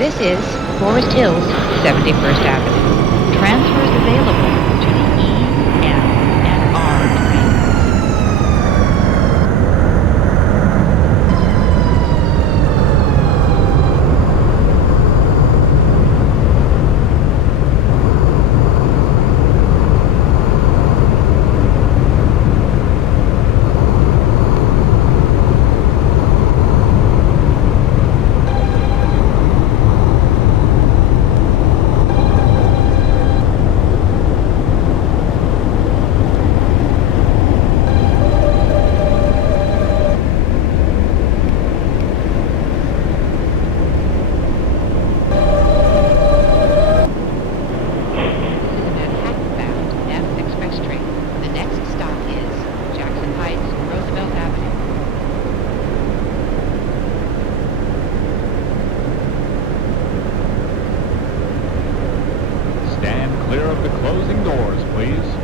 This is Forest Hills, 71st Avenue. Transfers available to the E, F, and R trains. Stand clear of the closing doors, please.